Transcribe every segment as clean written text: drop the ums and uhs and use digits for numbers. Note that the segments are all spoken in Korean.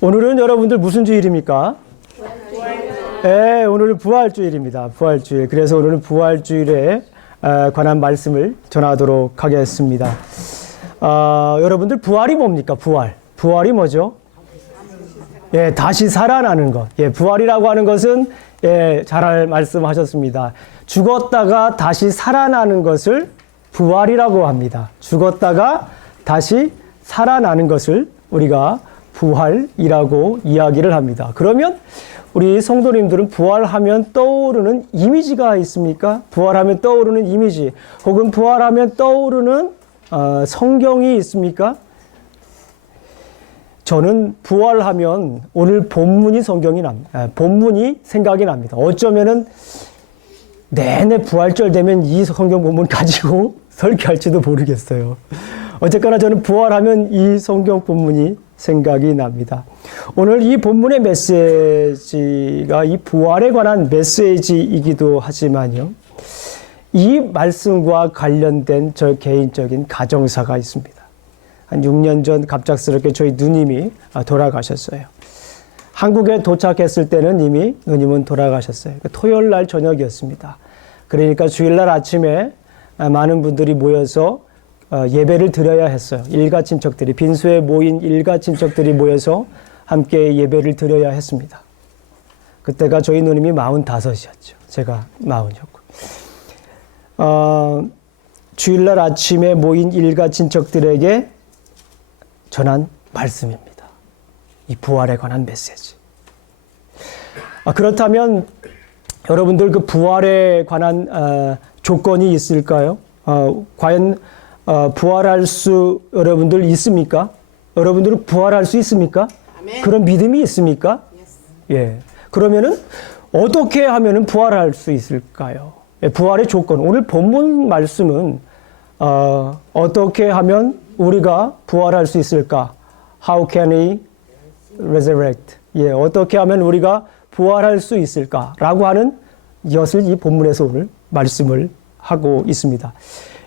오늘은 여러분들 무슨 주일입니까? 네, 오늘은 부활주일입니다. 부활주일. 그래서 오늘은 부활주일에 관한 말씀을 전하도록 하겠습니다. 여러분들 부활이 뭡니까? 부활이 뭐죠? 예, 다시 살아나는 것. 예, 부활이라고 하는 것은 잘 말씀하셨습니다. 죽었다가 다시 살아나는 것을 부활이라고 합니다. 죽었다가 다시 살아나는 것을 우리가 부활이라고 이야기를 합니다. 그러면 우리 성도님들은 부활하면 떠오르는 이미지가 있습니까? 부활하면 떠오르는 이미지 혹은 부활하면 떠오르는 성경이 있습니까? 저는 부활하면 오늘 본문이 본문이 생각이 납니다. 어쩌면은 내내 부활절 되면 이 성경 본문 가지고 설교할지도 모르겠어요. 어쨌거나 저는 부활하면 이 성경 본문이 생각이 납니다. 오늘 이 본문의 메시지가 이 부활에 관한 메시지이기도 하지만요. 이 말씀과 관련된 저 개인적인 가정사가 있습니다. 한 6년 전 갑작스럽게 저희 누님이 돌아가셨어요. 한국에 도착했을 때는 이미 누님은 돌아가셨어요. 토요일 날 저녁이었습니다. 그러니까 주일날 아침에 많은 분들이 모여서 예배를 드려야 했어요. 일가 친척들이, 빈소에 모인 일가 친척들이 모여서 함께 예배를 드려야 했습니다. 그때가 저희 누님이 45이었죠. 제가 40이었고. 주일날 아침에 모인 일가 친척들에게 전한 말씀입니다. 이 부활에 관한 메시지. 그렇다면 여러분들 그 부활에 관한 조건이 있을까요? 과연 부활할 수 여러분들 있습니까? 여러분들은 부활할 수 있습니까? 아멘. 그런 믿음이 있습니까? 예. 그러면은 어떻게 하면은 부활할 수 있을까요? 예, 부활의 조건. 오늘 본문 말씀은 어떻게 하면 우리가 부활할 수 있을까? How can we resurrect? 예, 어떻게 하면 우리가 부활할 수 있을까라고 하는 것을 이 본문에서 오늘 말씀을 하고 있습니다.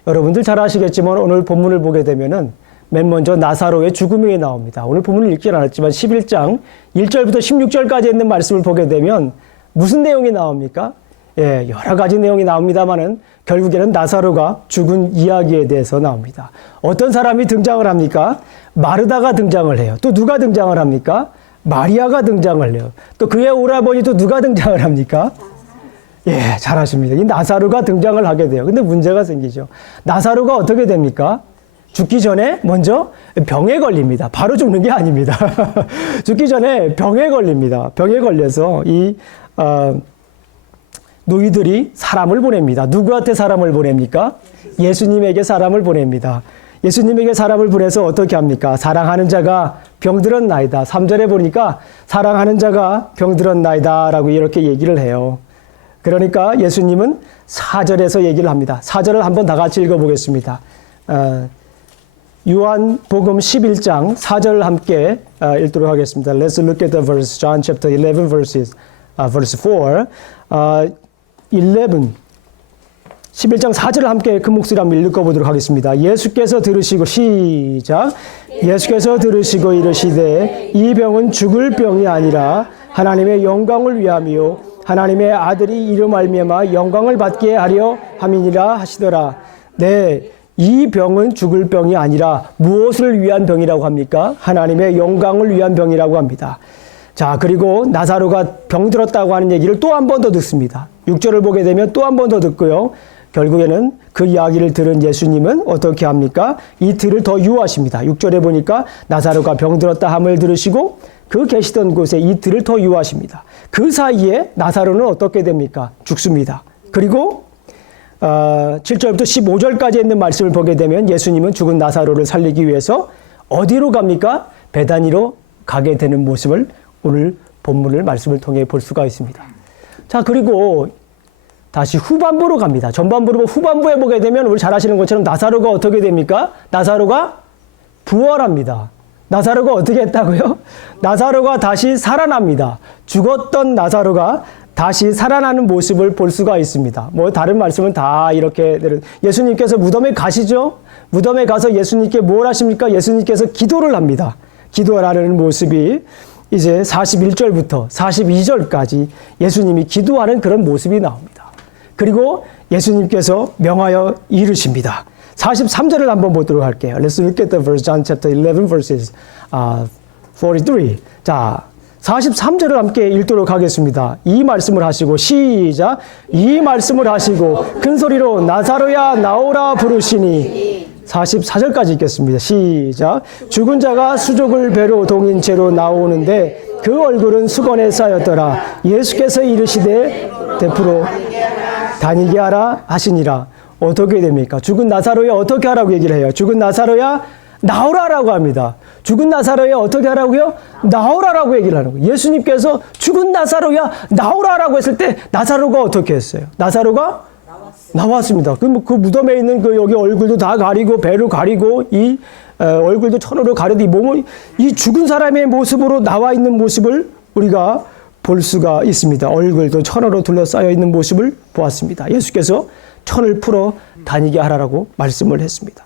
여러분들 잘 아시겠지만 오늘 본문을 보게 되면은 맨 먼저 나사로의 죽음이 나옵니다. 오늘 본문을 읽지는 않았지만 11장 1절부터 16절까지 있는 말씀을 보게 되면 무슨 내용이 나옵니까? 예, 여러 가지 내용이 나옵니다만은 결국에는 나사로가 죽은 이야기에 대해서 나옵니다. 어떤 사람이 등장을 합니까? 마르다가 등장을 해요. 또 누가 등장을 합니까? 마리아가 등장을 해요. 또 그의 오라버니 또 누가 등장을 합니까? 예, 잘하십니다. 이 나사로가 등장을 하게 돼요. 근데 문제가 생기죠. 나사로가 어떻게 됩니까? 죽기 전에 먼저 병에 걸립니다. 바로 죽는 게 아닙니다. 죽기 전에 병에 걸립니다. 병에 걸려서 이 노이들이 사람을 보냅니다. 누구한테 사람을 보냅니까? 예수님에게 사람을 보냅니다. 예수님에게 사람을 보내서 어떻게 합니까? 사랑하는 자가 병들었나이다. 3절에 보니까 사랑하는 자가 병들었나이다 라고 이렇게 얘기를 해요. 그러니까 예수님은 4절에서 얘기를 합니다. 4절을 한번 다 같이 읽어보겠습니다. 요한복음 11장 4절을 함께 읽도록 하겠습니다. Let's look at the verse, John chapter 11 verse 4. 11장 4절을 함께 큰 목소리로 한번 읽어보도록 하겠습니다. 예수께서 들으시고 시작. 예수께서 들으시고 이르시되 이 병은 죽을 병이 아니라 하나님의 영광을 위함이요 하나님의 아들이 이로 말미암아 영광을 받게 하려 함이니라 하시더라. 네, 이 병은 죽을 병이 아니라 무엇을 위한 병이라고 합니까? 하나님의 영광을 위한 병이라고 합니다. 자, 그리고 나사로가 병들었다고 하는 얘기를 또 한 번 더 듣습니다. 6절을 보게 되면 또 한 번 더 듣고요. 결국에는 그 이야기를 들은 예수님은 어떻게 합니까? 이틀을 더 유하십니다. 6절에 보니까 나사로가 병들었다 함을 들으시고 그 계시던 곳에 이틀을 더 유하십니다. 그 사이에 나사로는 어떻게 됩니까? 죽습니다. 그리고 7절부터 15절까지 있는 말씀을 보게 되면 예수님은 죽은 나사로를 살리기 위해서 어디로 갑니까? 베다니로 가게 되는 모습을 오늘 본문을 말씀을 통해 볼 수가 있습니다. 자, 그리고 다시 후반부로 갑니다. 전반부로 후반부에 보게 되면 우리 잘 아시는 것처럼 나사로가 어떻게 됩니까? 나사로가 부활합니다. 나사로가 어떻게 했다고요? 나사로가 다시 살아납니다. 죽었던 나사로가 다시 살아나는 모습을 볼 수가 있습니다. 뭐 다른 말씀은 다 이렇게 예수님께서 무덤에 가시죠? 무덤에 가서 예수님께 뭘 하십니까? 예수님께서 기도를 합니다. 기도하라는 모습이 이제 41절부터 42절까지 예수님이 기도하는 그런 모습이 나옵니다. 그리고 예수님께서 명하여 이르십니다. 43절을 한번 보도록 할게요. Let's look at the verse, John chapter 11 verses 43. 자, 43절을 함께 읽도록 하겠습니다. 이 말씀을 하시고 시작. 이 말씀을 하시고 큰 소리로 나사로야 나오라 부르시니 44절까지 읽겠습니다. 시작. 죽은 자가 수족을 배로 동인 채로 나오는데 그 얼굴은 수건에 쌓였더라. 예수께서 이르시되 대프로 다니게 하라 하시니라. 어떻게 됩니까? 죽은 나사로야 어떻게 하라고 얘기를 해요? 죽은 나사로야 나오라라고 합니다. 죽은 나사로야 어떻게 하라고요? 나오라라고 얘기를 하는 거예요. 예수님께서 죽은 나사로야 나오라라고 했을 때 나사로가 어떻게 했어요? 나사로가 나왔습니다. 그 무덤에 있는 그 여기 얼굴도 다 가리고 배를 가리고 이 얼굴도 천으로 가려도 이 몸을 이 죽은 사람의 모습으로 나와 있는 모습을 우리가 볼 수가 있습니다. 얼굴도 천으로 둘러싸여 있는 모습을 보았습니다. 예수께서 천을 풀어 다니게 하라라고 말씀을 했습니다.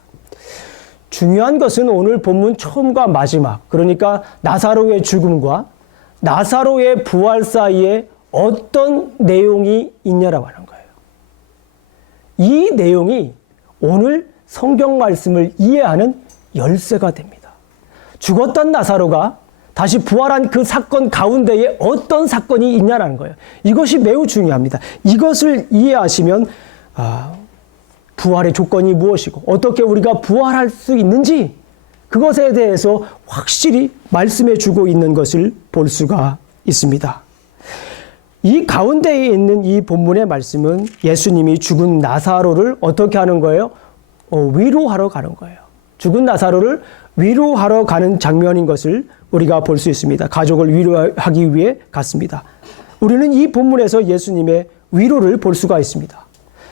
중요한 것은 오늘 본문 처음과 마지막, 그러니까 나사로의 죽음과 나사로의 부활 사이에 어떤 내용이 있냐라고 하는 거예요. 이 내용이 오늘 성경 말씀을 이해하는 열쇠가 됩니다. 죽었던 나사로가 다시 부활한 그 사건 가운데에 어떤 사건이 있냐는 거예요. 이것이 매우 중요합니다. 이것을 이해하시면 부활의 조건이 무엇이고 어떻게 우리가 부활할 수 있는지 그것에 대해서 확실히 말씀해 주고 있는 것을 볼 수가 있습니다. 이 가운데에 있는 이 본문의 말씀은 예수님이 죽은 나사로를 어떻게 하는 거예요? 위로하러 가는 거예요. 죽은 나사로를 위로하러 가는 장면인 것을 우리가 볼 수 있습니다. 가족을 위로하기 위해 갔습니다. 우리는 이 본문에서 예수님의 위로를 볼 수가 있습니다.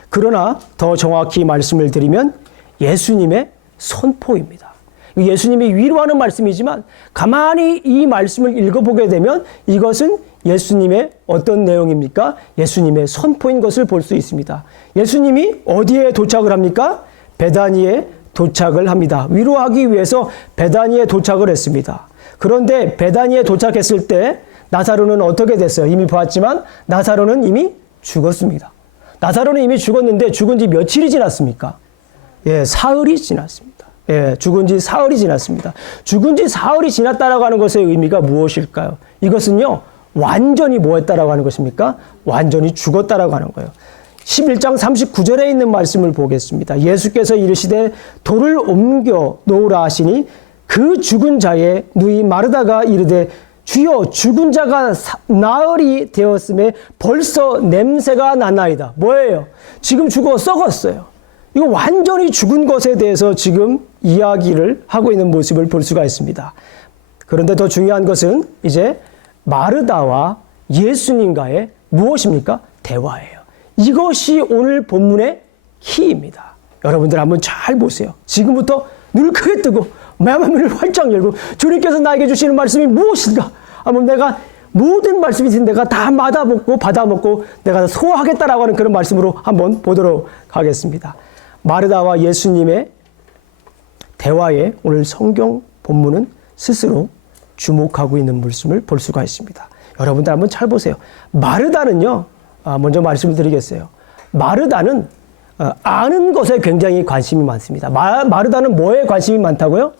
그러나 더 정확히 말씀을 드리면 예수님의 선포입니다. 예수님이 위로하는 말씀이지만 가만히 이 말씀을 읽어보게 되면 이것은 예수님의 어떤 내용입니까? 예수님의 선포인 것을 볼 수 있습니다. 예수님이 어디에 도착을 합니까? 베다니에 도착을 합니다. 위로하기 위해서 베다니에 도착을 했습니다. 그런데 베다니에 도착했을 때 나사로는 어떻게 됐어요? 이미 보았지만 나사로는 이미 죽었습니다. 나사로는 이미 죽었는데 죽은 지 며칠이 지났습니까? 예, 사흘이 지났습니다. 예, 죽은 지 사흘이 지났습니다. 죽은 지 사흘이 지났다라고 하는 것의 의미가 무엇일까요? 이것은요, 완전히 뭐 했다라고 하는 것입니까? 완전히 죽었다라고 하는 거예요. 11장 39절에 있는 말씀을 보겠습니다. 예수께서 이르시되 돌을 옮겨 놓으라 하시니 그 죽은 자의 누이 마르다가 이르되 주여 죽은 자가 나흘이 되었음에 벌써 냄새가 나나이다. 뭐예요? 지금 죽어 썩었어요. 이거 완전히 죽은 것에 대해서 지금 이야기를 하고 있는 모습을 볼 수가 있습니다. 그런데 더 중요한 것은 이제 마르다와 예수님과의 무엇입니까? 대화예요. 이것이 오늘 본문의 키입니다. 여러분들 한번 잘 보세요. 지금부터 눈을 크게 뜨고 마음을 활짝 열고 주님께서 나에게 주시는 말씀이 무엇인가? 한번 내가 모든 말씀이 내가 다 받아먹고 내가 소화하겠다라고 하는 그런 말씀으로 한번 보도록 하겠습니다. 마르다와 예수님의 대화에 오늘 성경 본문은 스스로 주목하고 있는 말씀을 볼 수가 있습니다. 여러분들 한번 잘 보세요. 마르다는요, 먼저 말씀을 드리겠어요. 마르다는 아는 것에 굉장히 관심이 많습니다. 마르다는 뭐에 관심이 많다고요?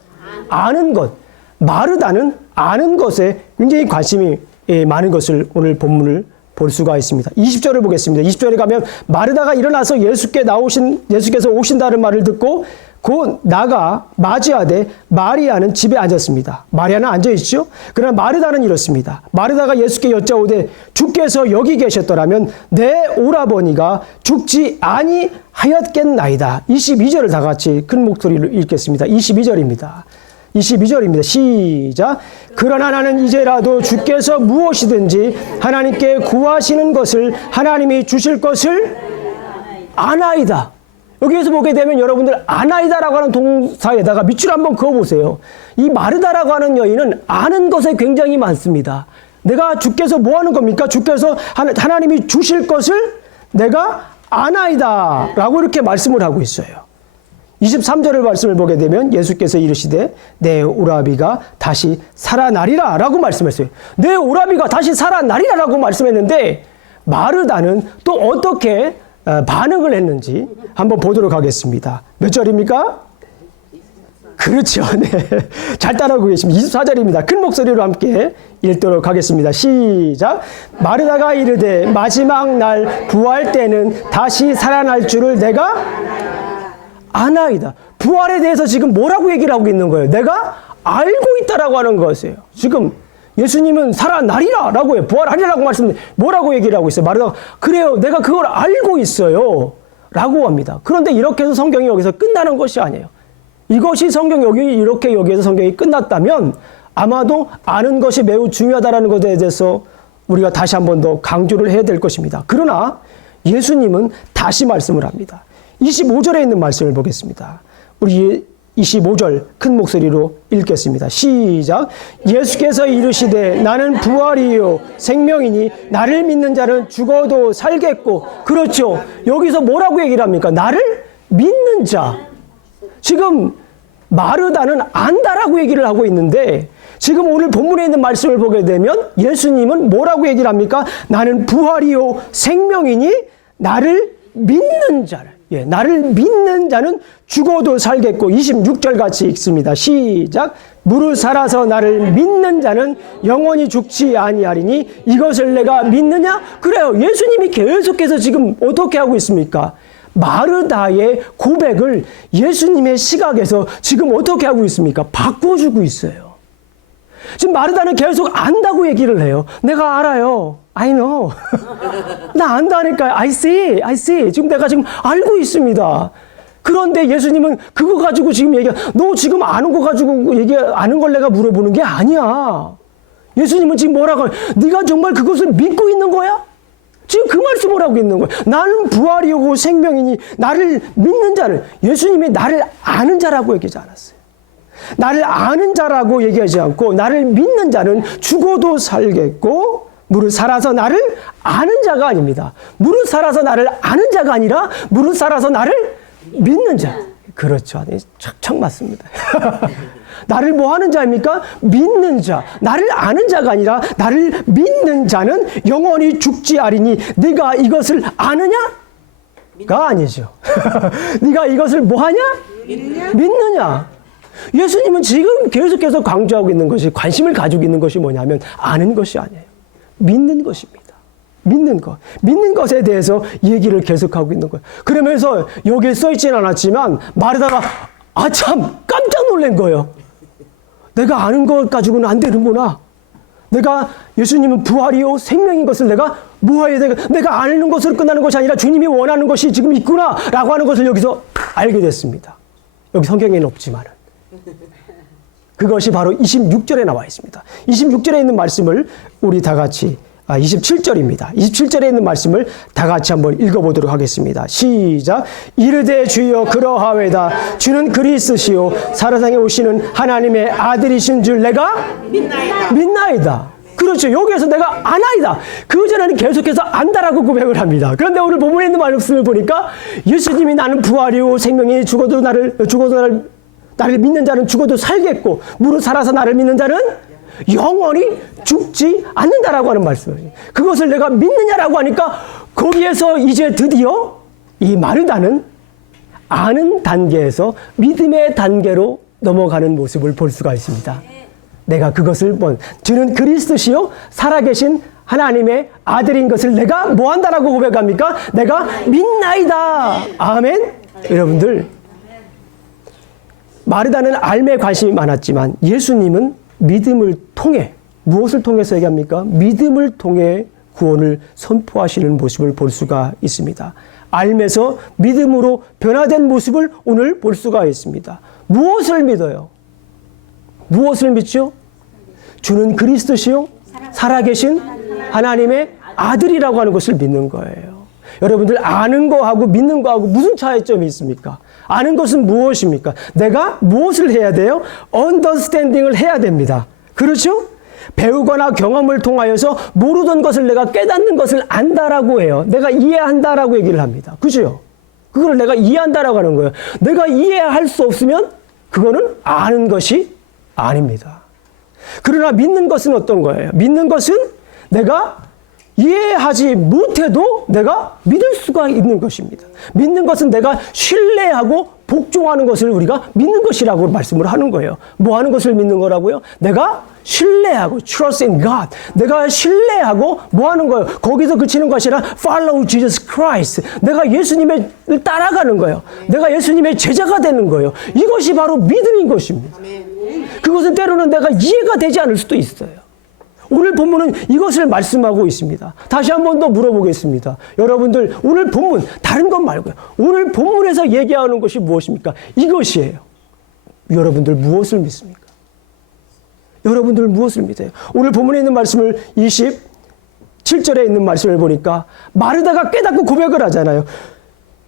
아는 것. 마르다는 아는 것에 굉장히 관심이 많은 것을 오늘 본문을 볼 수가 있습니다. 20절을 보겠습니다. 20절에 가면 마르다가 일어나서 예수께서 오신다는 말을 듣고 곧 나가 맞이하되 마리아는 집에 앉았습니다. 마리아는 앉아있죠. 그러나 마르다는 이렇습니다. 마르다가 예수께 여짜오되 주께서 여기 계셨더라면 내 오라버니가 죽지 아니하였겠나이다. 22절을 다 같이 큰 목소리로 읽겠습니다. 22절입니다. 시작. 그러나 나는 이제라도 주께서 무엇이든지 하나님께 구하시는 것을 하나님이 주실 것을 아나이다. 여기에서 보게 되면 여러분들 아나이다라고 하는 동사에다가 밑줄 한번 그어보세요. 이 마르다라고 하는 여인은 아는 것에 굉장히 많습니다. 내가 주께서 뭐 하는 겁니까? 주께서 하나님이 주실 것을 내가 아나이다 라고 이렇게 말씀을 하고 있어요. 23절의 말씀을 보게 되면 예수께서 이르시되 내 오라비가 다시 살아나리라 라고 말씀했어요. 내 오라비가 다시 살아나리라 라고 말씀했는데 마르다는 또 어떻게 반응을 했는지 한번 보도록 하겠습니다. 몇 절입니까? 그렇죠. 네. 잘 따라오고 계십니다. 24절입니다. 큰 목소리로 함께 읽도록 하겠습니다. 시작. 마르다가 이르되 마지막 날 부활 때는 다시 살아날 줄을 내가 아나이다. 부활에 대해서 지금 뭐라고 얘기를 하고 있는 거예요? 내가 알고 있다라고 하는 것이에요. 지금 예수님은 살아나리라 라고 해요. 부활하리라고 말씀해 뭐라고 얘기를 하고 있어요? 마르다가 그래요. 내가 그걸 알고 있어요. 라고 합니다. 그런데 이렇게 해서 성경이 여기서 끝나는 것이 아니에요. 이것이 성경 이렇게 여기에서 성경이 끝났다면 아마도 아는 것이 매우 중요하다는 것에 대해서 우리가 다시 한 번 더 강조를 해야 될 것입니다. 그러나 예수님은 다시 말씀을 합니다. 25절에 있는 말씀을 보겠습니다. 우리 25절 큰 목소리로 읽겠습니다. 시작. 예수께서 이르시되 나는 부활이요 생명이니 나를 믿는 자는 죽어도 살겠고. 그렇죠. 여기서 뭐라고 얘기를 합니까? 나를 믿는 자. 지금 마르다는 안다라고 얘기를 하고 있는데 지금 오늘 본문에 있는 말씀을 보게 되면 예수님은 뭐라고 얘기를 합니까? 나는 부활이요 생명이니 나를 믿는 자를. 나를 믿는 자는 죽어도 살겠고. 26절 같이 읽습니다. 시작. 무릇 살아서 나를 믿는 자는 영원히 죽지 아니하리니 이것을 내가 믿느냐? 그래요. 예수님이 계속해서 지금 어떻게 하고 있습니까? 마르다의 고백을 예수님의 시각에서 지금 어떻게 하고 있습니까? 바꿔주고 있어요. 지금 마르다는 계속 안다고 얘기를 해요. 내가 알아요. I know. 나 안다니까요. I see. 지금 내가 지금 알고 있습니다. 그런데 예수님은 그거 가지고 지금 너 지금 아는 거 가지고 아는 걸 내가 물어보는 게 아니야. 예수님은 지금 뭐라고 네가 정말 그것을 믿고 있는 거야? 지금 그 말씀을 하고 있는 거예요. 나는 부활이고 생명이니 나를 믿는 자를, 예수님이 나를 아는 자라고 얘기하지 않았어요. 나를 아는 자라고 얘기하지 않고 나를 믿는 자는 죽어도 살겠고 무릇 살아서 나를 아는 자가 아닙니다. 무릇 살아서 나를 아는 자가 아니라 무릇 살아서 나를 믿는 자. 그렇죠. 착착 맞습니다. 나를 뭐 하는 자입니까? 믿는 자. 나를 아는 자가 아니라 나를 믿는 자는 영원히 죽지 아니니 네가 이것을 아느냐?가 아니죠. 네가 이것을 뭐 하냐? 믿느냐? 예수님은 지금 계속해서 강조하고 있는 것이, 관심을 가지고 있는 것이 뭐냐면 아는 것이 아니에요. 믿는 것입니다. 믿는 것. 믿는 것에 대해서 얘기를 계속하고 있는 거예요. 그러면서 여기에 써있지는 않았지만 마르다가 참 깜짝 놀란 거예요. 내가 아는 것 가지고는 안 되는구나. 내가 예수님은 부활이요 생명인 것을 내가 뭐 해야 돼? 내가 아는 것으로 끝나는 것이 아니라 주님이 원하는 것이 지금 있구나 라고 하는 것을 여기서 알게 됐습니다. 여기 성경에는 없지만 그것이 바로 26절에 나와 있습니다. 26절에 있는 말씀을 우리 다 같이 27절입니다. 27절에 있는 말씀을 다 같이 한번 읽어보도록 하겠습니다. 시작. 이르되 주여 그러하외다. 주는 그리스도시요 사라상에 오시는 하나님의 아들이신 줄 내가 믿나이다. 그렇죠. 여기에서 내가 아나이다. 그전에는 계속해서 안다라고 고백을 합니다. 그런데 오늘 본문에 있는 말씀을 보니까 예수님이 나는 부활이요 생명이 죽어도 나를 믿는 자는 죽어도 살겠고 무릇 살아서 나를 믿는 자는 영원히 죽지 않는다라고 하는 말씀이에요. 그것을 내가 믿느냐라고 하니까 거기에서 이제 드디어 이 마르다는 아는 단계에서 믿음의 단계로 넘어가는 모습을 볼 수가 있습니다. 내가 그것을 주는 그리스도시요 살아계신 하나님의 아들인 것을 내가 뭐한다라고 고백합니까? 내가 믿나이다. 아멘. 여러분들, 마르다는 알매 관심이 많았지만 예수님은 믿음을 통해, 무엇을 통해서 얘기합니까? 믿음을 통해 구원을 선포하시는 모습을 볼 수가 있습니다. 알매서 믿음으로 변화된 모습을 오늘 볼 수가 있습니다. 무엇을 믿어요? 무엇을 믿죠? 주는 그리스도시요 살아계신 하나님의 아들이라고 하는 것을 믿는 거예요. 여러분들, 아는 거하고 믿는 거하고 무슨 차이점이 있습니까? 아는 것은 무엇입니까? 내가 무엇을 해야 돼요? 언더스탠딩을 해야 됩니다. 그렇죠? 배우거나 경험을 통하여서 모르던 것을 내가 깨닫는 것을 안다라고 해요. 내가 이해한다라고 얘기를 합니다. 그죠? 그걸 내가 이해한다라고 하는 거예요. 내가 이해할 수 없으면 그거는 아는 것이 아닙니다. 그러나 믿는 것은 어떤 거예요? 믿는 것은 내가 이해하지 못해도 내가 믿을 수가 있는 것입니다. 믿는 것은 내가 신뢰하고 복종하는 것을 우리가 믿는 것이라고 말씀을 하는 거예요. 뭐 하는 것을 믿는 거라고요? 내가 신뢰하고 trust in God. 내가 신뢰하고 뭐 하는 거예요? 거기서 그치는 것이 아니라 follow Jesus Christ. 내가 예수님을 따라가는 거예요. 내가 예수님의 제자가 되는 거예요. 이것이 바로 믿음인 것입니다. 그것은 때로는 내가 이해가 되지 않을 수도 있어요. 오늘 본문은 이것을 말씀하고 있습니다. 다시 한 번 더 물어보겠습니다. 여러분들 오늘 본문 다른 것 말고요. 오늘 본문에서 얘기하는 것이 무엇입니까? 이것이에요. 여러분들 무엇을 믿습니까? 여러분들 무엇을 믿어요? 오늘 본문에 있는 말씀을 27절에 있는 말씀을 보니까 마르다가 깨닫고 고백을 하잖아요.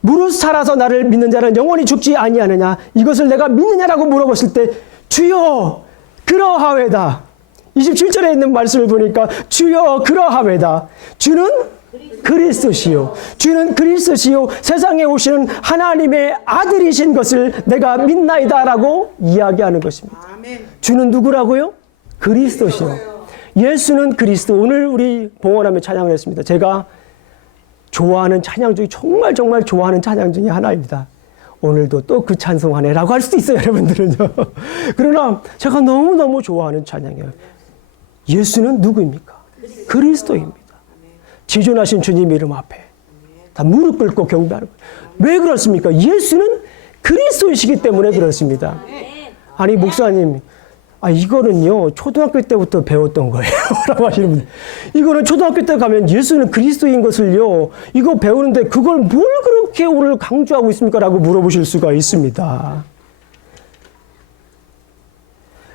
무릇 살아서 나를 믿는 자는 영원히 죽지 아니하느냐. 이것을 내가 믿느냐라고 물어봤을 때 주여 그러하외다. 27절에 있는 말씀을 보니까 주여 그러하외다. 주는 그리스도시요. 주는 그리스도시요. 세상에 오시는 하나님의 아들이신 것을 내가 믿나이다라고 이야기하는 것입니다. 주는 누구라고요? 그리스도시요. 예수는 그리스도. 오늘 우리 봉헌하며 찬양을 했습니다. 제가 좋아하는 찬양 중에 정말 좋아하는 찬양 중에 하나입니다. 오늘도 또 그 찬송하네라고 할 수도 있어요, 여러분들은요. 그러나 제가 너무너무 좋아하는 찬양이에요. 예수는 누구입니까? 그리스도입니다. 지존하신 주님 이름 앞에 다 무릎 꿇고 경배하는 거예요. 왜 그렇습니까? 예수는 그리스도이시기 때문에 그렇습니다. 아니 목사님, 이거는요 초등학교 때부터 배웠던 거예요 라고 하시는 분들, 이거는 초등학교 때 가면 예수는 그리스도인 것을요 이거 배우는데 그걸 뭘 그렇게 오늘 강조하고 있습니까? 라고 물어보실 수가 있습니다.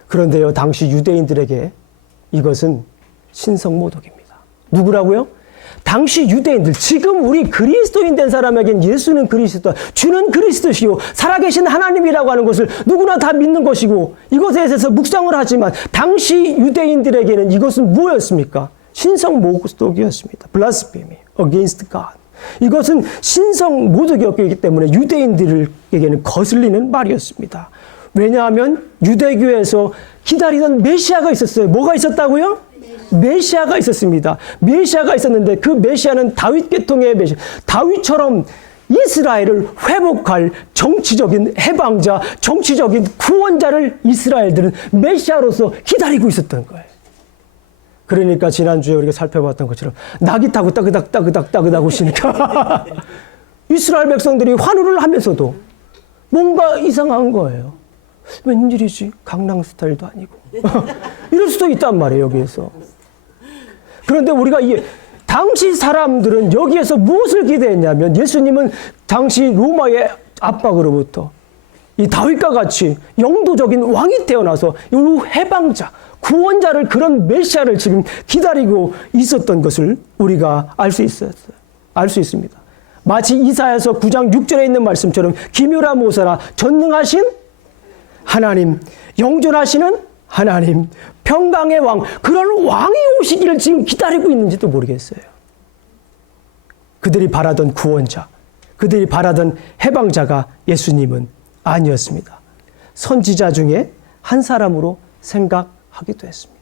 그런데요 당시 유대인들에게 이것은 신성모독입니다. 누구라고요? 당시 유대인들, 지금 우리 그리스도인 된 사람에겐 예수는 그리스도, 주는 그리스도시요 살아계신 하나님이라고 하는 것을 누구나 다 믿는 것이고 이것에 대해서 묵상을 하지만 당시 유대인들에게는 이것은 무엇이었습니까? 신성모독이었습니다. blasphemy against God. 이것은 신성모독이었기 때문에 유대인들에게는 거슬리는 말이었습니다. 왜냐하면 유대교에서 기다리던 메시아가 있었어요. 뭐가 있었다고요? 메시아가 있었습니다. 메시아가 있었는데 그 메시아는 다윗 계통의 메시아, 다윗처럼 이스라엘을 회복할 정치적인 해방자, 정치적인 구원자를 이스라엘들은 메시아로서 기다리고 있었던 거예요. 그러니까 지난주에 우리가 살펴봤던 것처럼 낙이 타고 따그닥 오시니까 이스라엘 백성들이 환호를 하면서도 뭔가 이상한 거예요. 웬일이지? 강남 스타일도 아니고 이럴 수도 있단 말이에요, 여기에서. 그런데 우리가 당시 사람들은 여기에서 무엇을 기대했냐면 예수님은 당시 로마의 압박으로부터 이 다윗과 같이 영도적인 왕이 태어나서 이 해방자, 구원자를, 그런 메시아를 지금 기다리고 있었던 것을 우리가 알 수 있습니다. 마치 이사야서 9장 6절에 있는 말씀처럼 기묘라 모사라, 전능하신 하나님, 영존하시는 하나님, 평강의 왕, 그런 왕이 오시기를 지금 기다리고 있는지도 모르겠어요. 그들이 바라던 구원자, 그들이 바라던 해방자가 예수님은 아니었습니다. 선지자 중에 한 사람으로 생각하기도 했습니다.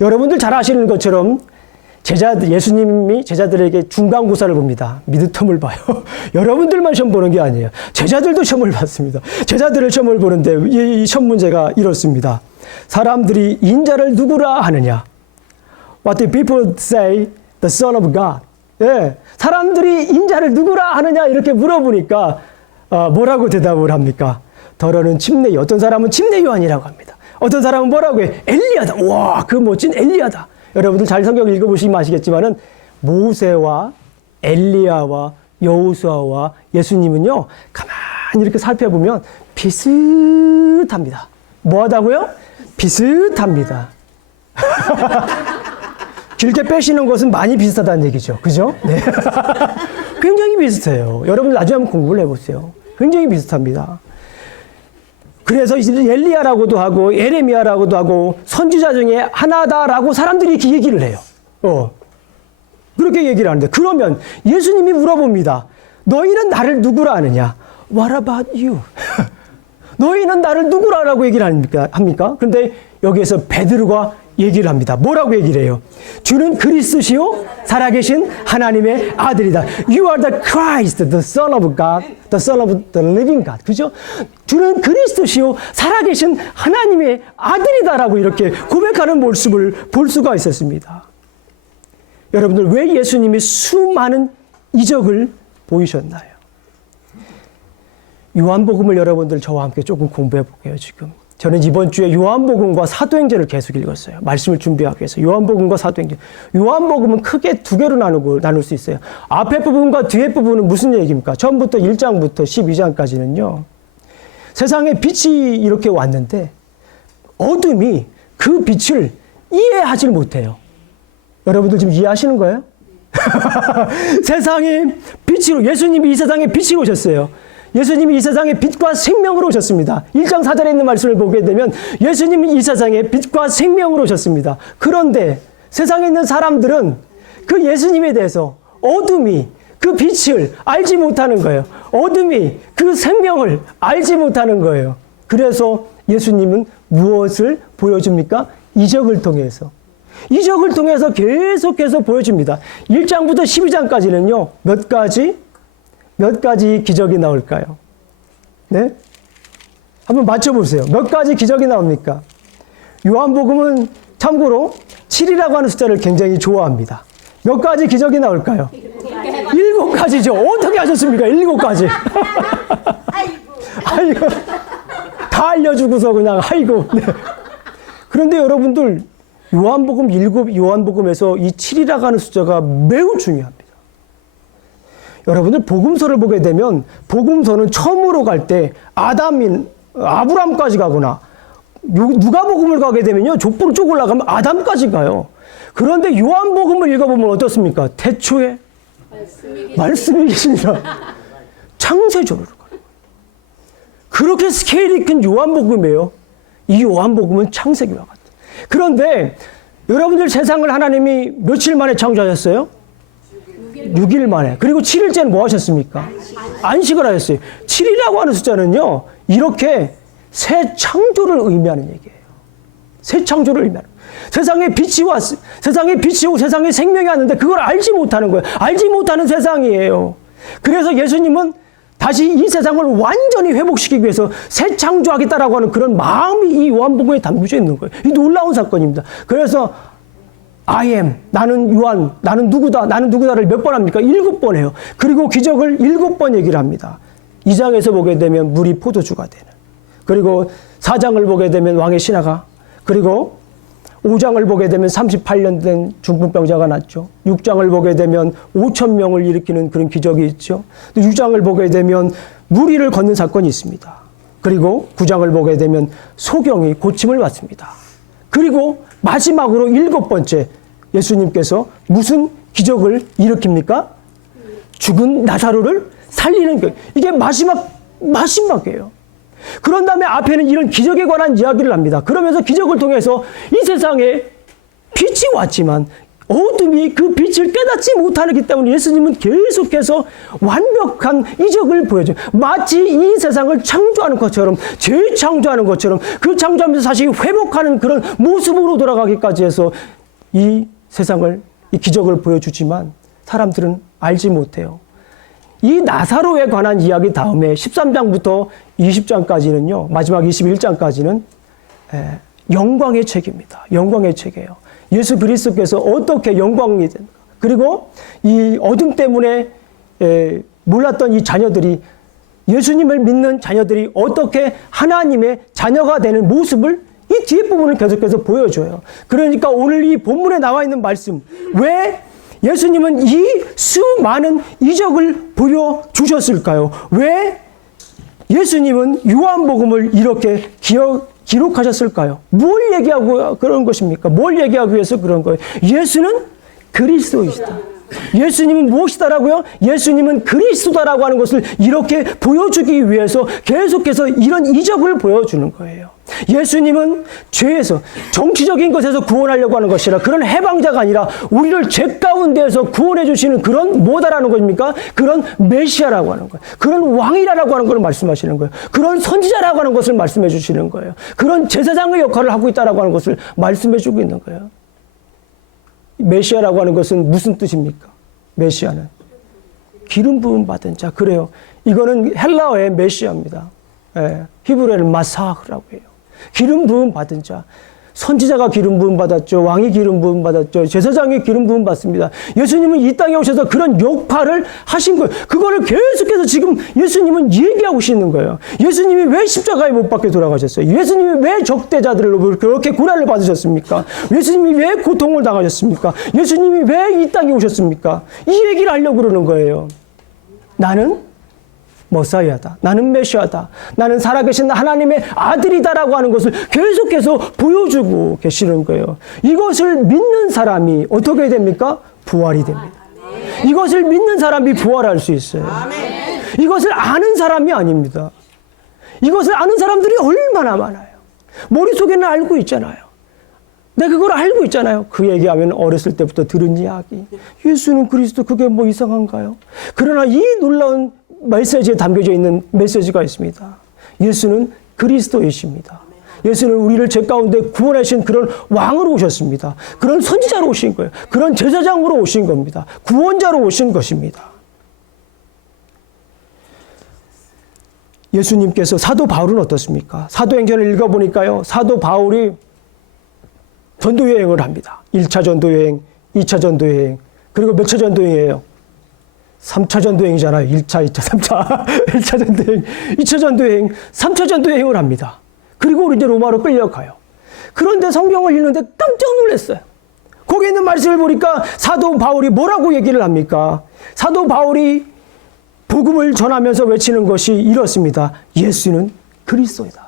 여러분들 잘 아시는 것처럼 예수님이 제자들에게 중간고사를 봅니다. 믿을 텀을 봐요. 여러분들만 시험 보는 게 아니에요. 제자들도 시험을 봤습니다. 제자들을 시험을 보는데 이 시험 문제가 이렇습니다. 사람들이 인자를 누구라 하느냐? What do people say? The Son of God. 예, 사람들이 인자를 누구라 하느냐 이렇게 물어보니까 뭐라고 대답을 합니까? 더러는 침례요. 어떤 사람은 침례 요한이라고 합니다. 어떤 사람은 뭐라고 해? 엘리야다. 와, 그 멋진 엘리야다. 여러분들 잘 성경 읽어보시면 아시겠지만은 모세와 엘리야와 여호수아와 예수님은요 가만히 이렇게 살펴보면 비슷합니다. 뭐하다고요? 비슷합니다. 길게 빼시는 것은 많이 비슷하다는 얘기죠. 그죠? 네. 굉장히 비슷해요. 여러분 나중에 한번 공부를 해보세요. 굉장히 비슷합니다. 그래서 엘리야라고도 하고 예레미야라고도 하고 선지자 중에 하나다라고 사람들이 이렇게 얘기를 해요. 그렇게 얘기를 하는데, 그러면 예수님이 물어봅니다. 너희는 나를 누구라 하느냐? What about you? 너희는 나를 누구라고 얘기를 합니까? 그런데 여기에서 베드로가 얘기를 합니다. 뭐라고 얘기를 해요? 주는 그리스도시요 살아계신 하나님의 아들이다. You are the Christ, the Son of God, the Son of the living God. 그죠? 주는 그리스도시요 살아계신 하나님의 아들이다라고 이렇게 고백하는 모습을 볼 수가 있었습니다. 여러분들, 왜 예수님이 수많은 이적을 보이셨나요? 요한복음을 여러분들 저와 함께 조금 공부해 볼게요. 지금 저는 이번 주에 요한복음과 사도행전을 계속 읽었어요. 말씀을 준비하기 위해서. 요한복음과 사도행전. 요한복음은 크게 두 개로 나눌 수 있어요. 앞에 부분과 뒤에 부분은 무슨 얘기입니까? 처음부터 1장부터 12장까지는요. 세상에 빛이 이렇게 왔는데 어둠이 그 빛을 이해하지 못해요. 여러분들 지금 이해하시는 거예요? 세상에 빛으로, 예수님이 이 세상에 빛이 오셨어요. 예수님이 이 세상에 빛과 생명으로 오셨습니다. 1장 4절에 있는 말씀을 보게 되면 예수님이 이 세상에 빛과 생명으로 오셨습니다. 그런데 세상에 있는 사람들은 그 예수님에 대해서 어둠이 그 빛을 알지 못하는 거예요. 어둠이 그 생명을 알지 못하는 거예요. 그래서 예수님은 무엇을 보여줍니까? 이적을 통해서. 이적을 통해서 계속해서 보여줍니다. 1장부터 12장까지는요. 몇 가지 기적이 나올까요? 네? 한번 맞춰보세요. 몇 가지 기적이 나옵니까? 요한복음은 참고로 7이라고 하는 숫자를 굉장히 좋아합니다. 몇 가지 기적이 나올까요? 7가지죠. 어떻게 하셨습니까? 7가지. 아이고. 다 알려주고서 그냥, 아이고. 네. 그런데 여러분들, 요한복음에서 이 7이라고 하는 숫자가 매우 중요합니다. 여러분들 복음서를 보게 되면 복음서는 처음으로 갈 때 아브람까지 가거나 누가복음을 가게 되면요. 족보로 쭉 올라가면 아담까지 가요. 그런데 요한복음을 읽어보면 어떻습니까? 태초에 말씀이 계시니라. 창세전으로 가요. 그렇게 스케일이 큰 요한복음이에요. 이 요한복음은 창세기와 같아요. 그런데 여러분들 세상을 하나님이 며칠 만에 창조하셨어요? 6일 만에. 그리고 7일째는 뭐 하셨습니까? 안식을 하셨어요. 7이라고 하는 숫자는요, 이렇게 새 창조를 의미하는 얘기예요. 새 창조를 의미하는. 세상에 빛이 오고 세상에 생명이 왔는데 그걸 알지 못하는 거예요. 알지 못하는 세상이에요. 그래서 예수님은 다시 이 세상을 완전히 회복시키기 위해서 새 창조하겠다라고 하는 그런 마음이 이 요한복음에 담겨져 있는 거예요. 이 놀라운 사건입니다. 그래서 I am, 나는 요한, 나는 누구다를 몇 번 합니까? 7번 해요. 그리고 기적을 7번 얘기를 합니다. 2장에서 보게 되면 물이 포도주가 되는. 그리고 4장을 보게 되면 왕의 신하가. 그리고 5장을 보게 되면 38년 된 중풍병자가 났죠. 6장을 보게 되면 5,000명을 일으키는 그런 기적이 있죠. 6장을 보게 되면 무리를 걷는 사건이 있습니다. 그리고 9장을 보게 되면 소경이 고침을 받습니다. 그리고 마지막으로 7번째 예수님께서 무슨 기적을 일으킵니까? 죽은 나사로를 살리는 것. 이게 마지막이에요. 그런 다음에 앞에는 이런 기적에 관한 이야기를 합니다. 그러면서 기적을 통해서 이 세상에 빛이 왔지만 어둠이 그 빛을 깨닫지 못하기 때문에 예수님은 계속해서 완벽한 이적을 보여줘요. 마치 이 세상을 창조하는 것처럼, 재창조하는 것처럼 그 창조하면서 다시 회복하는 그런 모습으로 돌아가기까지 해서 이 세상을, 이 기적을 보여주지만 사람들은 알지 못해요. 이 나사로에 관한 이야기 다음에 13장부터 20장까지는요, 마지막 21장까지는 영광의 책입니다. 영광의 책이에요. 예수 그리스도께서 어떻게 영광이 된가. 그리고 이 어둠 때문에 몰랐던 이 자녀들이, 예수님을 믿는 자녀들이 어떻게 하나님의 자녀가 되는 모습을 이 뒤에 부분을 계속해서 보여줘요. 그러니까 오늘 이 본문에 나와 있는 말씀, 왜 예수님은 이 수많은 이적을 보여주셨을까요? 왜 예수님은 요한복음을 이렇게 기록하셨을까요? 뭘 얘기하고 그런 것입니까? 뭘 얘기하기 위해서 그런 거예요? 예수는 그리스도이시다. 예수님은 무엇이다라고요? 예수님은 그리스도다라고 하는 것을 이렇게 보여주기 위해서 계속해서 이런 이적을 보여주는 거예요. 예수님은 죄에서, 정치적인 것에서 구원하려고 하는 것이라 그런 해방자가 아니라 우리를 죄 가운데에서 구원해 주시는 그런 뭐다라는 것입니까? 그런 메시아라고 하는 거예요. 그런 왕이라고 하는 걸 말씀하시는 거예요. 그런 선지자라고 하는 것을 말씀해 주시는 거예요. 그런 제사장의 역할을 하고 있다라고 하는 것을 말씀해 주고 있는 거예요. 메시아라고 하는 것은 무슨 뜻입니까? 메시아는 기름 부음 받은 자. 그래요. 이거는 헬라어의 메시아입니다. 히브리어는 마사흐라고 해요. 기름 부음 받은 자. 선지자가 기름 부음 받았죠. 왕이 기름 부음 받았죠. 제사장이 기름 부음 받습니다. 예수님은 이 땅에 오셔서 그런 역할을 하신 거예요. 그거를 계속해서 지금 예수님은 얘기하고 계시는 거예요. 예수님이 왜 십자가에 못 박혀 돌아가셨어요? 예수님이 왜 적대자들로 그렇게 고난을 받으셨습니까? 예수님이 왜 고통을 당하셨습니까? 예수님이 왜 이 땅에 오셨습니까? 이 얘기를 하려고 그러는 거예요. 나는 머사이아다. 나는 메시아다. 나는 살아계신 하나님의 아들이다라고 하는 것을 계속해서 보여주고 계시는 거예요. 이것을 믿는 사람이 어떻게 됩니까? 부활이 됩니다. 이것을 믿는 사람이 부활할 수 있어요. 이것을 아는 사람이 아닙니다. 이것을 아는 사람들이 얼마나 많아요. 머릿속에는 알고 있잖아요. 내가 그걸 알고 있잖아요. 그 얘기하면 어렸을 때부터 들은 이야기. 예수는 그리스도, 그게 뭐 이상한가요? 그러나 이 놀라운 메시지에 담겨져 있는 메시지가 있습니다. 예수는 그리스도이십니다. 예수는 우리를 죄 가운데 구원하신 그런 왕으로 오셨습니다. 그런 선지자로 오신 거예요. 그런 제사장으로 오신 겁니다. 구원자로 오신 것입니다. 예수님께서, 사도 바울은 어떻습니까? 사도행전을 읽어보니까요. 사도 바울이 전도여행을 합니다. 1차 전도여행, 2차 전도여행, 그리고 몇 차 전도여행이에요? 3차 전도여행이잖아요. 1차, 2차, 3차. 1차 전도여행, 2차 전도여행, 3차 전도여행을 합니다. 그리고 이제 로마로 끌려가요. 그런데 성경을 읽는데 깜짝 놀랐어요. 거기 있는 말씀을 보니까 사도 바울이 뭐라고 얘기를 합니까? 사도 바울이 복음을 전하면서 외치는 것이 이렇습니다. 예수는 그리스도이다.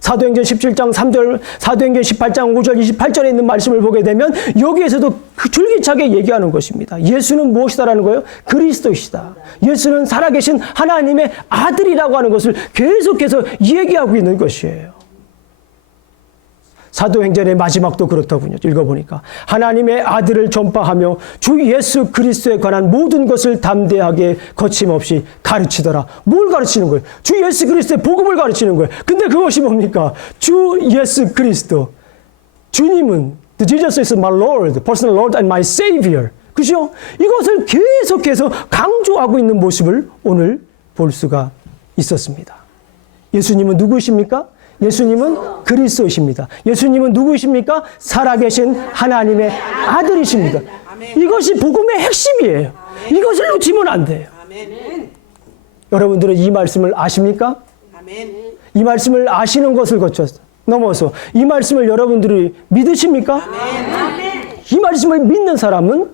사도행전 17장 3절, 사도행전 18장 5절, 28절에 있는 말씀을 보게 되면 여기에서도 줄기차게 얘기하는 것입니다. 예수는 무엇이다라는 거예요? 그리스도이시다. 예수는 살아계신 하나님의 아들이라고 하는 것을 계속해서 얘기하고 있는 것이에요. 사도행전의 마지막도 그렇더군요. 읽어보니까 하나님의 아들을 전파하며 주 예수 그리스도에 관한 모든 것을 담대하게 거침없이 가르치더라. 뭘 가르치는 거예요? 주 예수 그리스도의 복음을 가르치는 거예요. 근데 그것이 뭡니까? 주 예수 그리스도. 주님은 Jesus is my Lord, personal Lord and my Savior. 그죠? 이것을 계속해서 강조하고 있는 모습을 오늘 볼 수가 있었습니다. 예수님은 누구이십니까? 예수님은 그리스도이십니다. 예수님은 누구이십니까? 살아계신 하나님의 아들이십니다. 이것이 복음의 핵심이에요. 이것을 놓치면 안 돼요. 여러분들은 이 말씀을 아십니까? 이 말씀을 아시는 것을 넘어서 이 말씀을 여러분들이 믿으십니까? 이 말씀을 믿는 사람은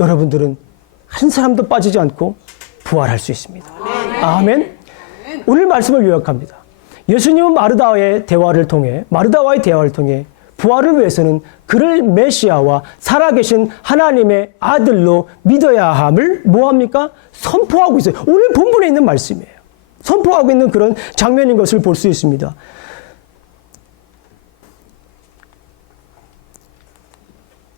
여러분들은 한 사람도 빠지지 않고 부활할 수 있습니다. 아멘. 오늘 말씀을 요약합니다. 예수님은 마르다와의 대화를 통해 부활을 위해서는 그를 메시아와 살아계신 하나님의 아들로 믿어야 함을 뭐합니까? 선포하고 있어요. 오늘 본문에 있는 말씀이에요. 선포하고 있는 그런 장면인 것을 볼 수 있습니다.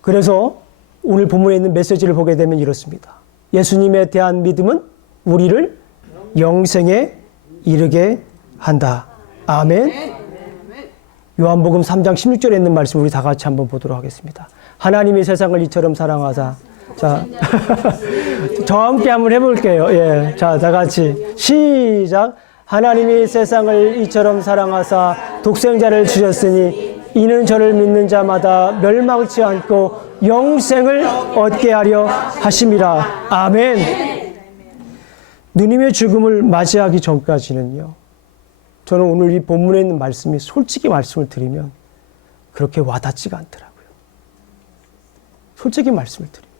그래서 오늘 본문에 있는 메시지를 보게 되면 이렇습니다. 예수님에 대한 믿음은 우리를 영생에 이르게 한다. 아멘. 요한복음 3장 16절에 있는 말씀 우리 다 같이 한번 보도록 하겠습니다. 하나님이 세상을 이처럼 사랑하사. 자, 저와 함께 한번 해볼게요. 예, 자, 다 같이 시작. 하나님이 세상을 이처럼 사랑하사 독생자를 주셨으니 이는 저를 믿는 자마다 멸망치 않고 영생을 얻게 하려 하심이라. 아멘. 누님의 죽음을 맞이하기 전까지는요. 저는 오늘 이 본문에 있는 말씀이 솔직히 말씀을 드리면 그렇게 와닿지가 않더라고요. 솔직히 말씀을 드리면.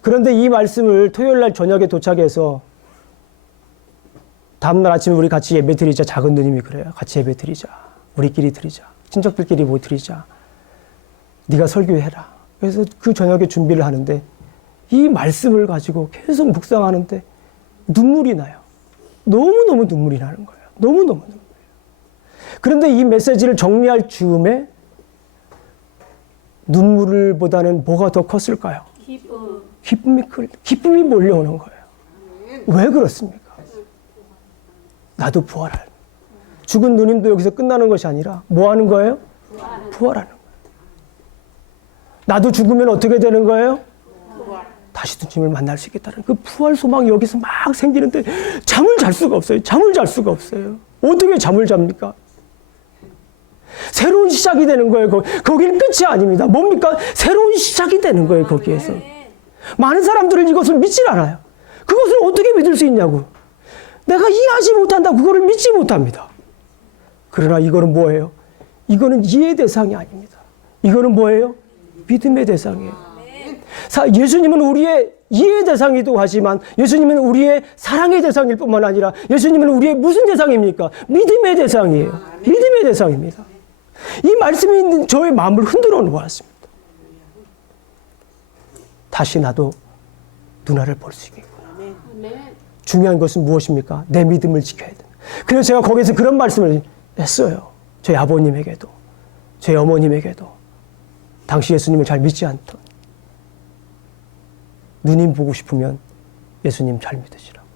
그런데 이 말씀을 토요일 날 저녁에 도착해서 다음날 아침에 우리 같이 예배 드리자. 작은 누님이 그래요. 같이 예배 드리자. 우리끼리 드리자. 친척들끼리 뭐 드리자. 네가 설교해라. 그래서 그 저녁에 준비를 하는데 이 말씀을 가지고 계속 묵상하는데 눈물이 나요. 너무너무 눈물이 나는 거예요. 너무너무 눈물이. 그런데 이 메시지를 정리할 즈음에 눈물보다는 뭐가 더 컸을까요? 기쁨이 몰려오는 거예요. 왜 그렇습니까? 나도 부활할. 죽은 누님도 여기서 끝나는 것이 아니라 뭐 하는 거예요? 부활하는 거예요. 나도 죽으면 어떻게 되는 거예요? 다시 주님을 만날 수 있겠다는 그 부활 소망이 여기서 막 생기는데 잠을 잘 수가 없어요. 잠을 잘 수가 없어요. 어떻게 잠을 잡니까? 새로운 시작이 되는 거예요. 거기는 끝이 아닙니다. 뭡니까? 새로운 시작이 되는 거예요. 거기에서. 많은 사람들은 이것을 믿질 않아요. 그것을 어떻게 믿을 수 있냐고. 내가 이해하지 못한다. 그거를 믿지 못합니다. 그러나 이거는 뭐예요? 이거는 이해 대상이 아닙니다. 이거는 뭐예요? 믿음의 대상이에요. 예수님은 우리의 이해 대상이기도 하지만 예수님은 우리의 사랑의 대상일 뿐만 아니라 예수님은 우리의 무슨 대상입니까? 믿음의 대상이에요. 믿음의 대상입니다. 이 말씀이 저의 마음을 흔들어 놓았습니다. 다시 나도 누나를 볼 수 있겠구나. 중요한 것은 무엇입니까? 내 믿음을 지켜야 된다. 그래서 제가 거기서 그런 말씀을 했어요. 저희 아버님에게도, 저희 어머님에게도. 당시 예수님을 잘 믿지 않던. 누님 보고 싶으면 예수님 잘 믿으시라고.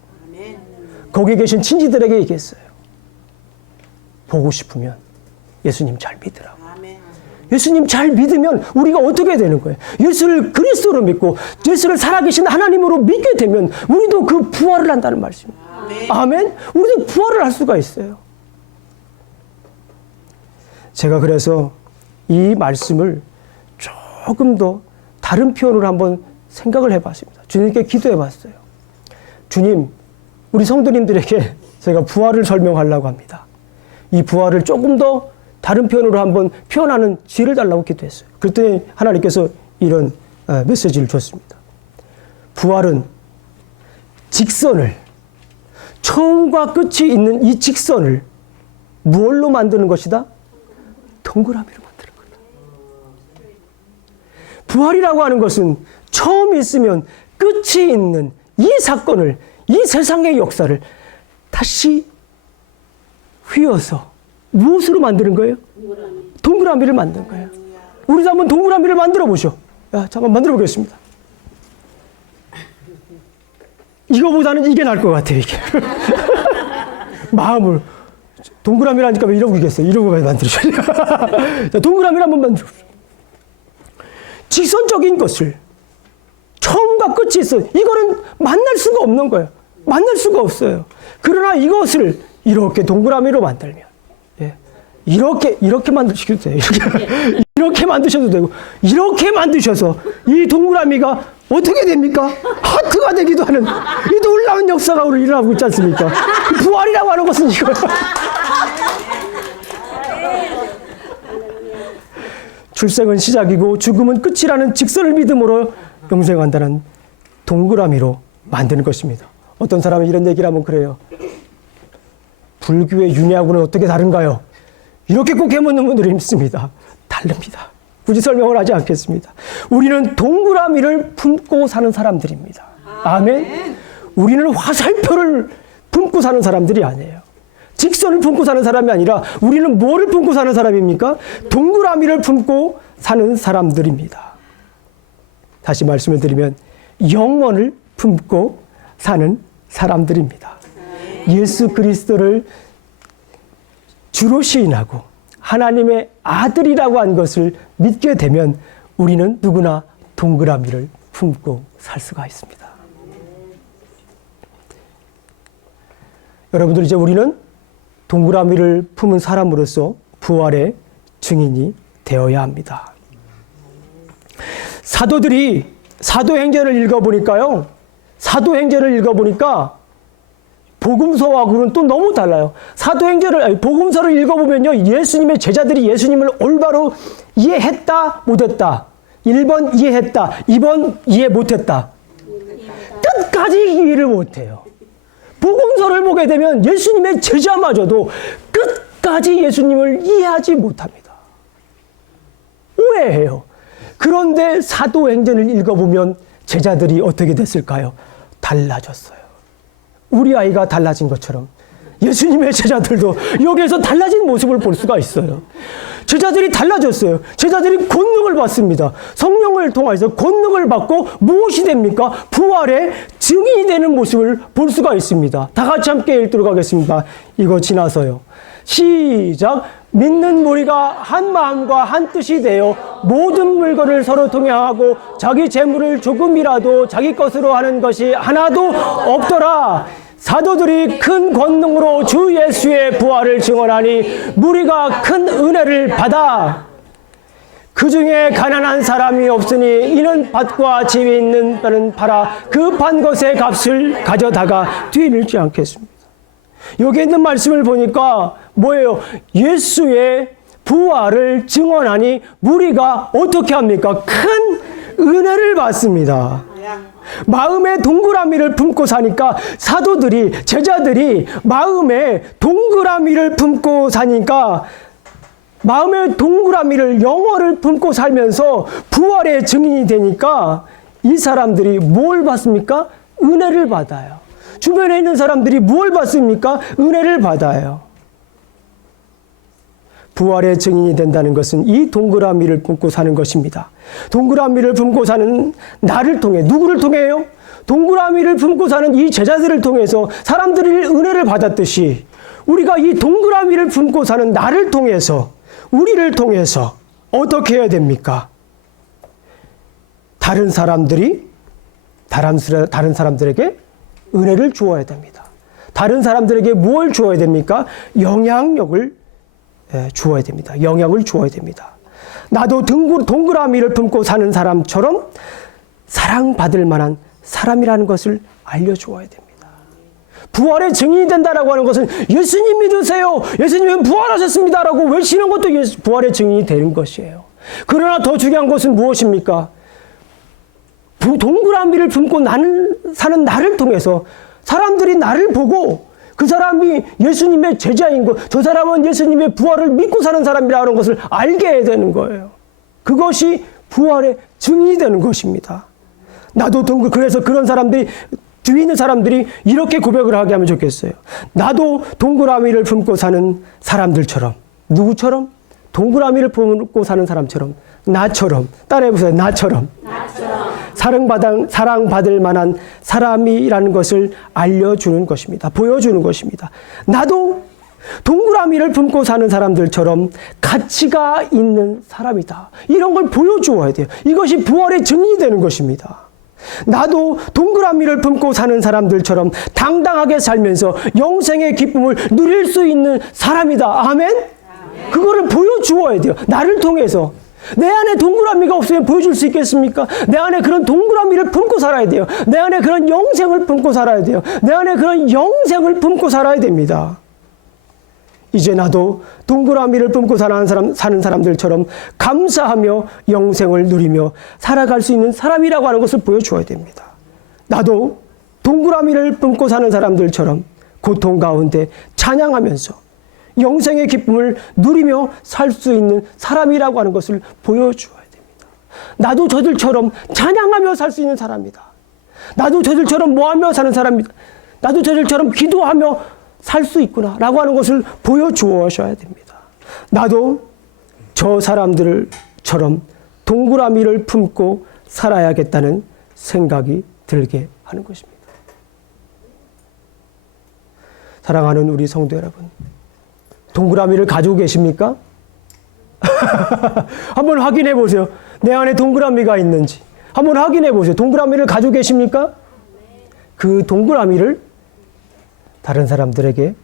거기 계신 친지들에게 얘기했어요. 보고 싶으면 예수님 잘 믿으라고. 예수님 잘 믿으면 우리가 어떻게 되는 거예요? 예수를 그리스도로 믿고 예수를 살아계신 하나님으로 믿게 되면 우리도 그 부활을 한다는 말씀입니다. 아멘? 우리도 부활을 할 수가 있어요. 제가 그래서 이 말씀을 조금 더 다른 표현으로 한번 생각을 해봤습니다. 주님께 기도해봤어요. 주님, 우리 성도님들에게 제가 부활을 설명하려고 합니다. 이 부활을 조금 더 다른 표현으로 한번 표현하는 지혜를 달라고 기도했어요. 그랬더니 하나님께서 이런 메시지를 줬습니다. 부활은 직선을, 처음과 끝이 있는 이 직선을 무엇로 만드는 것이다? 동그라미로 만드는 거다. 부활이라고 하는 것은 처음이 있으면 끝이 있는 이 사건을, 이 세상의 역사를 다시 휘어서 무엇으로 만드는 거예요? 동그라미를 만드는 거예요. 우리도 한번 동그라미를 만들어 보죠. 잠깐 만들어 보겠습니다. 이거보다는 이게 나을 것 같아요, 이게. 마음을. 동그라미라니까 왜 이러고 있겠어요? 이러고 만들어줘요. 동그라미를 한번 만들어 보죠. 직선적인 것을 처음과 끝이 있어. 이거는 만날 수가 없는 거예요. 만날 수가 없어요. 그러나 이것을 이렇게 동그라미로 만들면, 이렇게 만드셔도 돼요. 이렇게 만드셔도 되고, 이렇게 만드셔서 이 동그라미가 어떻게 됩니까? 하트가 되기도 하는 이 놀라운 역사가 오늘 일어나고 있지 않습니까? 부활이라고 하는 것은 이거예요. 출생은 시작이고 죽음은 끝이라는 직선을 믿음으로 영생한다는 동그라미로 만드는 것입니다. 어떤 사람은 이런 얘기를 하면 그래요. 불교의 윤회하고는 어떻게 다른가요? 이렇게 꼭 해묻는 분들이 있습니다. 다릅니다. 굳이 설명을 하지 않겠습니다. 우리는 동그라미를 품고 사는 사람들입니다. 아멘? 우리는 화살표를 품고 사는 사람들이 아니에요. 직선을 품고 사는 사람이 아니라 우리는 뭐를 품고 사는 사람입니까? 동그라미를 품고 사는 사람들입니다. 다시 말씀을 드리면 영원을 품고 사는 사람들입니다. 예수 그리스도를 주로 시인하고 하나님의 아들이라고 한 것을 믿게 되면 우리는 누구나 동그라미를 품고 살 수가 있습니다. 여러분들, 이제 우리는 동그라미를 품은 사람으로서 부활의 증인이 되어야 합니다. 사도들이 사도행전을 읽어보니까요. 사도행전을 읽어보니까 복음서하고는 또 너무 달라요. 복음서를 읽어보면요. 예수님의 제자들이 예수님을 올바로 이해했다, 못했다. 1번 이해했다, 2번 이해 못했다. 끝까지 이해를 못해요. 복음서를 보게 되면 예수님의 제자마저도 끝까지 예수님을 이해하지 못합니다. 오해해요. 그런데 사도행전을 읽어보면 제자들이 어떻게 됐을까요? 달라졌어요. 우리 아이가 달라진 것처럼 예수님의 제자들도 여기에서 달라진 모습을 볼 수가 있어요. 제자들이 달라졌어요. 제자들이 권능을 받습니다. 성령을 통해서 권능을 받고 무엇이 됩니까? 부활의 증인이 되는 모습을 볼 수가 있습니다. 다 같이 함께 읽도록 하겠습니다. 이거 지나서요. 시작. 믿는 무리가 한 마음과 한 뜻이 되어 모든 물건을 서로 통용하고 자기 재물을 조금이라도 자기 것으로 하는 것이 하나도 없더라. 사도들이 큰 권능으로 주 예수의 부활을 증언하니 무리가 큰 은혜를 받아 그 중에 가난한 사람이 없으니 이는 밭과 집이 있는 바는 팔아 그 판 것의 값을 가져다가 뒤늦지 않겠습니다. 여기 있는 말씀을 보니까 뭐예요? 예수의 부활을 증언하니 무리가 어떻게 합니까? 큰 은혜를 받습니다. 마음에 동그라미를 품고 사니까 사도들이, 제자들이 마음에 동그라미를 품고 사니까 마음에 동그라미를, 영어를 품고 살면서 부활의 증인이 되니까 이 사람들이 뭘 받습니까? 은혜를 받아요. 주변에 있는 사람들이 뭘 받습니까? 은혜를 받아요. 부활의 증인이 된다는 것은 이 동그라미를 품고 사는 것입니다. 동그라미를 품고 사는 나를 통해, 누구를 통해요? 동그라미를 품고 사는 이 제자들을 통해서 사람들이 은혜를 받았듯이 우리가 이 동그라미를 품고 사는 나를 통해서, 우리를 통해서 어떻게 해야 됩니까? 다른 사람들에게 은혜를 주어야 됩니다. 다른 사람들에게 무엇을 주어야 됩니까? 영향력을 주어야 됩니다. 영향을 주어야 됩니다. 나도 동그라미를 품고 사는 사람처럼 사랑받을 만한 사람이라는 것을 알려주어야 됩니다. 부활의 증인이 된다라고 하는 것은 예수님 믿으세요. 예수님은 부활하셨습니다라고 외치는 것도 부활의 증인이 되는 것이에요. 그러나 더 중요한 것은 무엇입니까? 동그라미를 품고 사는 나를 통해서 사람들이 나를 보고 그 사람이 예수님의 제자인 것, 저 사람은 예수님의 부활을 믿고 사는 사람이라는 것을 알게 해야 되는 거예요. 그것이 부활의 증인이 되는 것입니다. 그래서 그런 사람들이, 뒤에 있는 사람들이 이렇게 고백을 하게 하면 좋겠어요. 나도 동그라미를 품고 사는 사람들처럼, 누구처럼? 동그라미를 품고 사는 사람처럼, 나처럼, 따라해보세요. 나처럼. 사랑받을 만한 사람이라는 것을 알려주는 것입니다. 보여주는 것입니다. 나도 동그라미를 품고 사는 사람들처럼 가치가 있는 사람이다. 이런 걸 보여주어야 돼요. 이것이 부활의 증인이 되는 것입니다. 나도 동그라미를 품고 사는 사람들처럼 당당하게 살면서 영생의 기쁨을 누릴 수 있는 사람이다. 아멘? 그거를 보여주어야 돼요. 나를 통해서. 내 안에 동그라미가 없으면 보여줄 수 있겠습니까? 내 안에 그런 동그라미를 품고 살아야 돼요. 내 안에 그런 영생을 품고 살아야 돼요. 내 안에 그런 영생을 품고 살아야 됩니다. 이제 나도 동그라미를 품고 사는 사람들처럼 감사하며 영생을 누리며 살아갈 수 있는 사람이라고 하는 것을 보여줘야 됩니다. 나도 동그라미를 품고 사는 사람들처럼 고통 가운데 찬양하면서 영생의 기쁨을 누리며 살 수 있는 사람이라고 하는 것을 보여주어야 됩니다. 나도 저들처럼 찬양하며 살 수 있는 사람이다. 나도 저들처럼 뭐하며 사는 사람이다. 나도 저들처럼 기도하며 살 수 있구나 라고 하는 것을 보여주어야 됩니다. 나도 저 사람들처럼 동그라미를 품고 살아야겠다는 생각이 들게 하는 것입니다. 사랑하는 우리 성도 여러분, 동그라미를 가지고 계십니까? 한번 확인해 보세요. 내 안에 동그라미가 있는지. 한번 확인해 보세요. 동그라미를 가지고 계십니까? 그 동그라미를 다른 사람들에게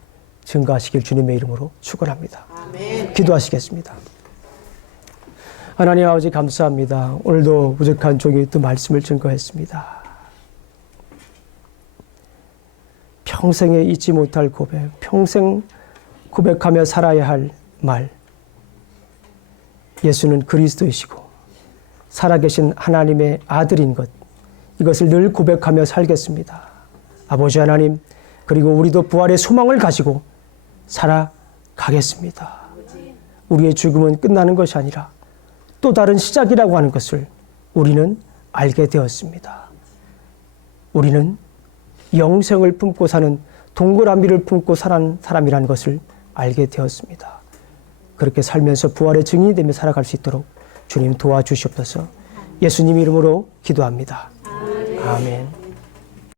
증가하시길 주님의 이름으로 축원합니다. 아멘. 기도하시겠습니다. 하나님 아버지 감사합니다. 오늘도 부족한 종이 또 말씀을 증거했습니다. 평생에 잊지 못할 고백, 평생 고백하며 살아야 할 말. 예수는 그리스도이시고 살아계신 하나님의 아들인 것. 이것을 늘 고백하며 살겠습니다. 아버지 하나님, 그리고 우리도 부활의 소망을 가지고 살아가겠습니다. 우리의 죽음은 끝나는 것이 아니라 또 다른 시작이라고 하는 것을 우리는 알게 되었습니다. 우리는 영생을 품고 사는 동그라미를 품고 사는 사람이라는 것을 알게 되었습니다. 그렇게 살면서 부활의 증인이 되며 살아갈 수 있도록 주님 도와주시옵소서. 예수님 이름으로 기도합니다. 아멘.